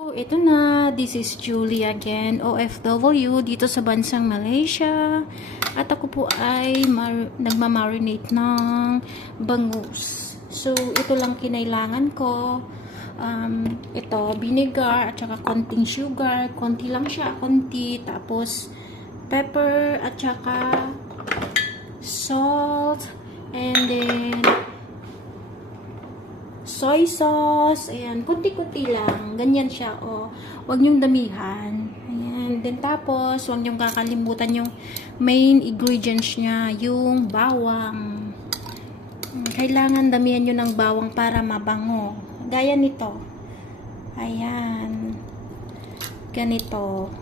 So, ito na. This is Julie again, OFW dito sa bansang Malaysia. At ako po ay nagmamarinate ng bangus. So, ito lang kinailangan ko. Ito, vinegar at saka konting sugar. Konti lang siya, konti. Tapos, pepper at saka salt. And then, soy sauce. Ayan, kunti-kunti lang. Ganyan siya, oh. Huwag niyong damihan. Ayan. Then tapos, huwag niyong kakalimutan yung main ingredients niya, yung bawang. Kailangan damihan niyo ng bawang para mabango. Gaya nito. Ayan. Ganito.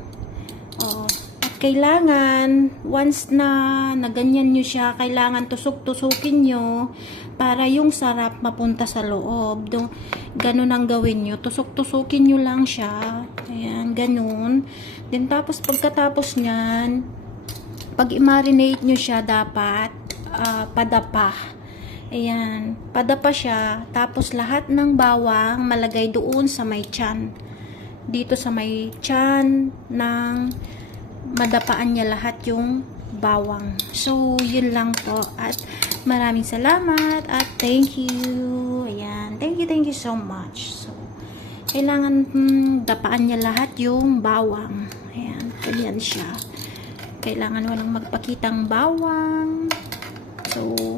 Oh. At kailangan, once na ganyan niyo siya, kailangan tusok-tusukin niyo para yung sarap mapunta sa loob. Ganun ang gawin nyo. Tusok-tusukin nyo lang siya. Ayan, ganun. Then, tapos, pagkatapos nyan, pag i-marinate nyo siya, dapat padapa. Ayan, padapa siya. Tapos, lahat ng bawang malagay doon sa may tiyan. Dito sa may tiyan ng madapaan niya lahat yung bawang. So, yun lang po. At maraming salamat at thank you. Ayan. Thank you so much. So, kailangan dapaan niya lahat yung bawang. Ayan. Ganyan siya. Kailangan walang magpakitang bawang. So,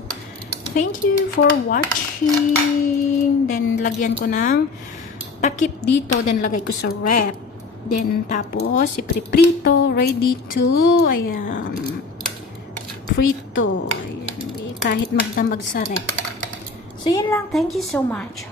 thank you for watching. Then, lagyan ko ng takip dito. Then, lagay ko sa rep. Then, tapos, ipriprito. Ready to, ayan, prito. Ayan. Kahit magdamag sa rep. So, yun lang. Thank you so much.